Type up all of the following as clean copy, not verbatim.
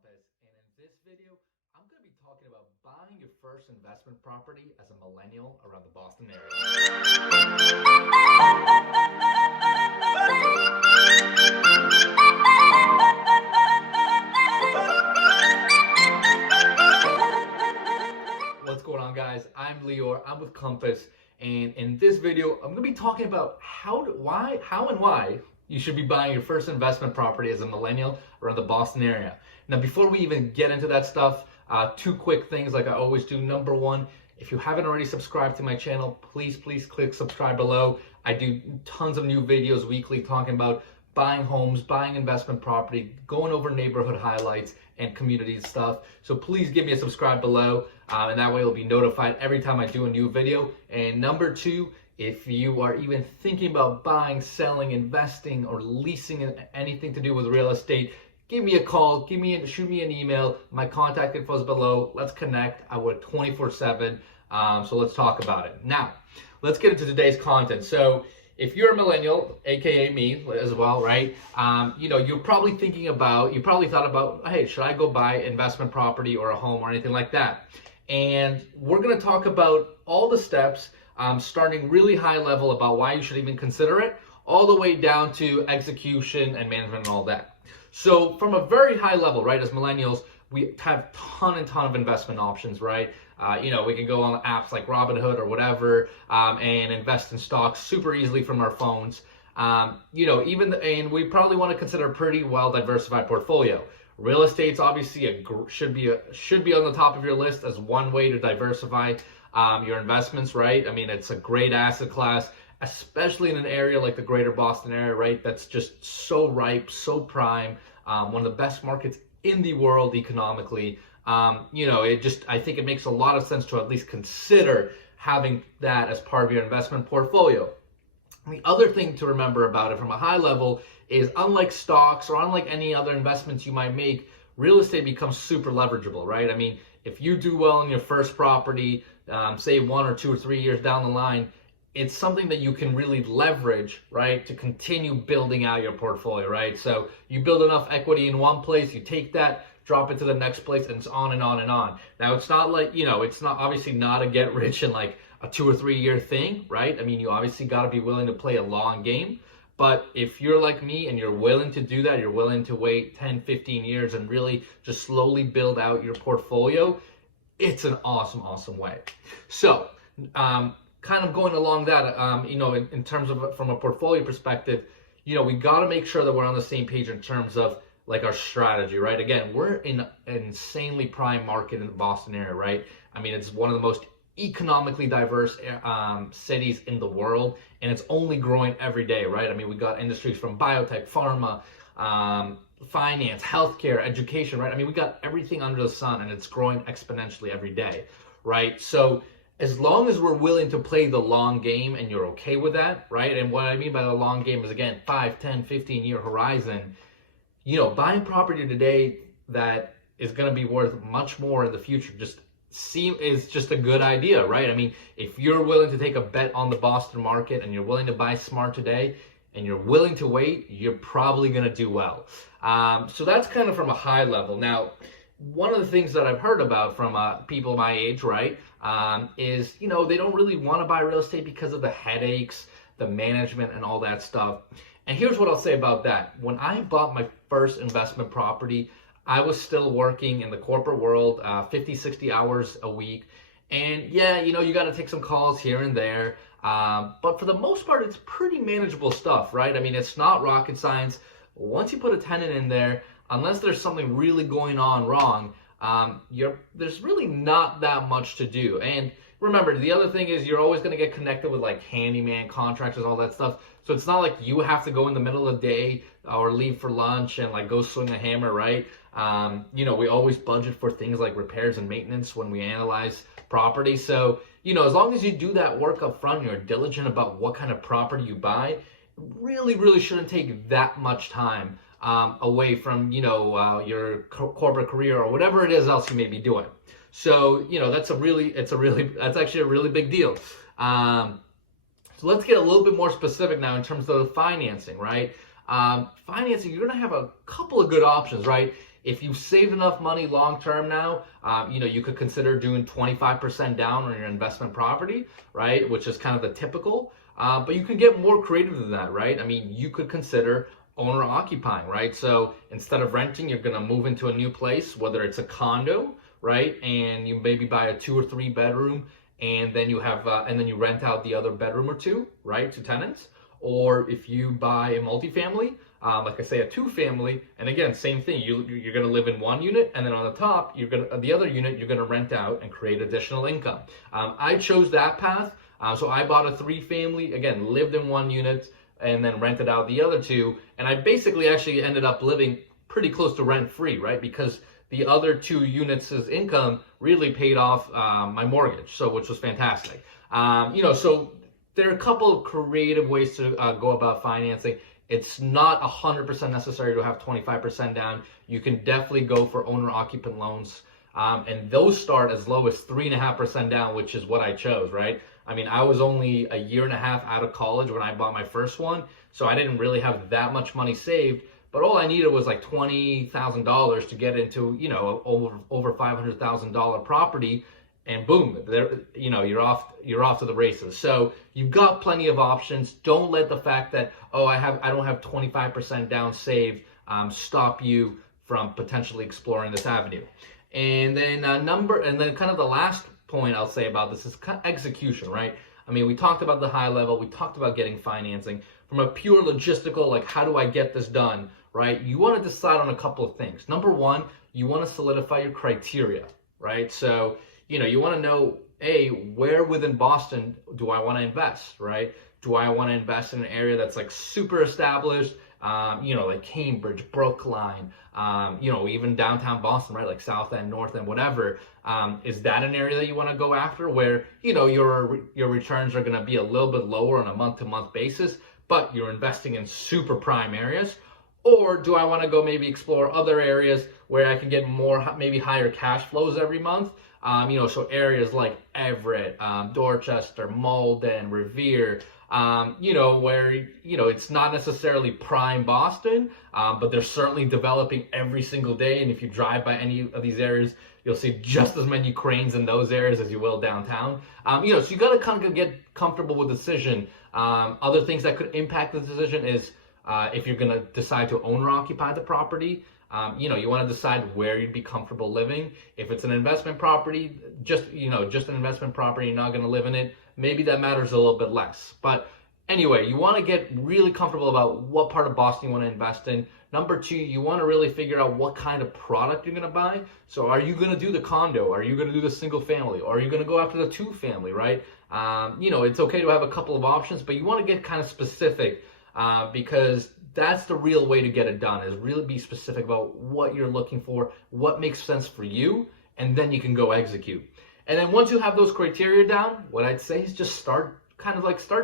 Compass, and in this video, I'm going to be talking about buying your first investment property as a millennial around the Boston area. What's going on, guys? I'm Lior, I'm with Compass, and in this video, I'm going to be talking about how and why you should be buying your first investment property as a millennial around the Boston area. Now, before we even get into that stuff, two quick things like I always do. Number one, if you haven't already subscribed to my channel, please click subscribe below. I do tons of new videos weekly talking about buying homes, buying investment property, going over neighborhood highlights and community stuff. So please give me a subscribe below, and that way you'll be notified every time I do a new video. And number two, if you are even thinking about buying, selling, investing, or leasing anything to do with real estate, give me a call, shoot me an email. My contact info is below. Let's connect. I work 24/7. So let's talk about it. Now, let's get into today's content. So if you're a millennial, aka me as well, right? You're probably thought about, hey, should I go buy investment property or a home or anything like that? And we're gonna talk about all the steps, starting really high level about why you should even consider it, all the way down to execution and management and all that. So from a very high level, right, as millennials, we have ton of investment options, right? We can go on apps like Robinhood or whatever, and invest in stocks super easily from our phones. And we probably want to consider a pretty well diversified portfolio. Real estate's obviously should be on the top of your list as one way to diversify your investments, right? I mean, it's a great asset class, especially in an area like the greater Boston area, right? That's just so ripe, so prime, one of the best markets in the world economically. I think it makes a lot of sense to at least consider having that as part of your investment portfolio. The other thing to remember about it from a high level is, unlike stocks or unlike any other investments you might make, real estate becomes super leverageable, right? I mean, if you do well in your first property, say 1 or 2 or 3 years down the line, it's something that you can really leverage, right, to continue building out your portfolio, right? So you build enough equity in one place, you take that, drop it to the next place, and it's on and on and on. Now, it's not like, it's not obviously not a get rich in like a 2 or 3 year thing, right? I mean, you obviously got to be willing to play a long game. But if you're like me and you're willing to do that, you're willing to wait 10, 15 years and really just slowly build out your portfolio, it's an awesome way. So, kind of going along that, in terms of from a portfolio perspective, we got to make sure that we're on the same page in terms of like our strategy, right? Again, we're in an insanely prime market in the Boston area, right? I mean, it's one of the most economically diverse cities in the world, and it's only growing every day, right? I mean, we got industries from biotech, pharma, finance, healthcare, education, right? I mean, we got everything under the sun, and it's growing exponentially every day, right? So as long as we're willing to play the long game and you're okay with that, right? And what I mean by the long game is, again, 5, 10, 15 year horizon. Buying property today that is going to be worth much more in the future is just a good idea, right? I mean, if you're willing to take a bet on the Boston market and you're willing to buy smart today and you're willing to wait, you're probably going to do well. So that's kind of from a high level. Now, one of the things that I've heard about from people my age, right, is, they don't really want to buy real estate because of the headaches, the management, and all that stuff. And here's what I'll say about that. When I bought my first investment property, I was still working in the corporate world, 50, 60 hours a week. And yeah, you got to take some calls here and there. But for the most part, it's pretty manageable stuff, right? I mean, it's not rocket science. Once you put a tenant in there, unless there's something really going on wrong, there's really not that much to do. And remember, the other thing is you're always going to get connected with like handyman, contractors, all that stuff. So it's not like you have to go in the middle of the day or leave for lunch and like go swing a hammer, right? We always budget for things like repairs and maintenance when we analyze property. So, as long as you do that work up front, you're diligent about what kind of property you buy, really shouldn't take that much time away from, your corporate career or whatever it is else you may be doing. So, that's actually a really big deal. So let's get a little bit more specific now in terms of the financing, right? Financing, you're going to have a couple of good options, right? If you've saved enough money long term now, you could consider doing 25% down on your investment property, right? Which is kind of the typical. But you can get more creative than that, right? I mean, you could consider owner occupying, right? So instead of renting, you're going to move into a new place, whether it's a condo, right? And you maybe buy a 2 or 3 bedroom, and then you rent out the other bedroom or two, right, to tenants. Or if you buy a multifamily, like I say, a 2-family, and again, same thing. You're going to live in one unit, and then on the top, the other unit you're going to rent out and create additional income. I chose that path. So I bought a 3-family, again, lived in one unit, and then rented out the other 2. And I basically actually ended up living pretty close to rent-free, right? Because the other 2 units' income really paid off my mortgage, which was fantastic. So there are a couple of creative ways to go about financing. It's not 100% necessary to have 25% down. You can definitely go for owner-occupant loans. And those start as low as 3.5% down, which is what I chose, right? I mean, I was only a year and a half out of college when I bought my first one, so I didn't really have that much money saved, but all I needed was like $20,000 to get into, over $500,000 property, and boom, you're off to the races. So you've got plenty of options. Don't let the fact that, I don't have 25% down saved, stop you from potentially exploring this avenue. And then kind of the last point I'll say about this is execution, right? I mean, we talked about the high level, we talked about getting financing. From a pure logistical, like how do I get this done, right? You want to decide on a couple of things. Number one, you want to solidify your criteria, right? So, you want to know, where within Boston do I want to invest, right? Do I want to invest in an area that's like super established, like Cambridge, Brookline, even downtown Boston, right? Like South End, North End, whatever. Is that an area that you want to go after where, your returns are going to be a little bit lower on a month-to-month basis, but you're investing in super prime areas? Or do I want to go maybe explore other areas where I can get more, maybe higher cash flows every month? So areas like Everett, Dorchester, Malden, Revere, where, it's not necessarily prime Boston, but they're certainly developing every single day. And if you drive by any of these areas, you'll see just as many cranes in those areas as you will downtown. So you got to kind of get comfortable with the decision. Other things that could impact the decision is if you're going to decide to own or occupy the property. You want to decide where you'd be comfortable living. If it's an investment property, just an investment property, you're not going to live in it, maybe that matters a little bit less. But anyway, you want to get really comfortable about what part of Boston you want to invest in. Number 2, you want to really figure out what kind of product you're going to buy. So are you going to do the condo? Are you going to do the single family? Or are you going to go after the 2-family, right? It's okay to have a couple of options, but you want to get kind of specific because that's the real way to get it done, is really be specific about what you're looking for, what makes sense for you, and then you can go execute. And then once you have those criteria down, what I'd say is just start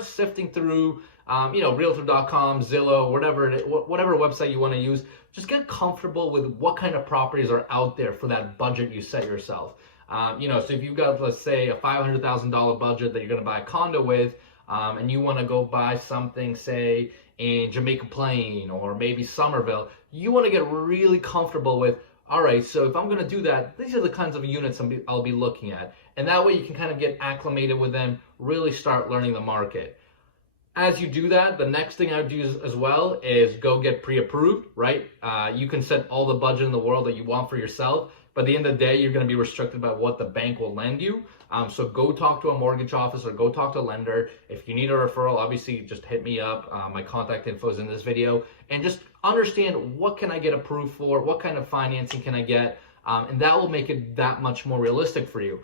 sifting through, Realtor.com, Zillow, whatever website you want to use. Just get comfortable with what kind of properties are out there for that budget you set yourself. So if you've got, let's say, a $500,000 budget that you're going to buy a condo with, and you want to go buy something, say, in Jamaica Plain or maybe Somerville, you want to get really comfortable with, all right, so if I'm going to do that, these are the kinds of units I'll be looking at. And that way you can kind of get acclimated with them, really start learning the market. As you do that, the next thing I would do as well is go get pre-approved, right? You can set all the budget in the world that you want for yourself, but at the end of the day, you're going to be restricted by what the bank will lend you. So go talk to a mortgage officer, go talk to a lender. If you need a referral, obviously just hit me up. My contact info is in this video. And just understand, what can I get approved for? What kind of financing can I get? And that will make it that much more realistic for you.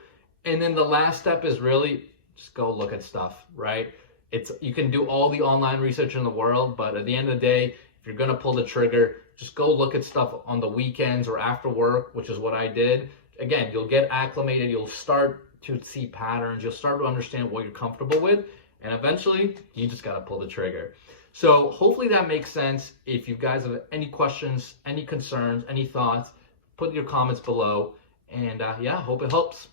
And then the last step is really just go look at stuff, right? You can do all the online research in the world, but at the end of the day, if you're going to pull the trigger, just go look at stuff on the weekends or after work, which is what I did. Again, you'll get acclimated. You'll start to see patterns. You'll start to understand what you're comfortable with. And eventually, you just got to pull the trigger. So hopefully that makes sense. If you guys have any questions, any concerns, any thoughts, put your comments below. And yeah, hope it helps.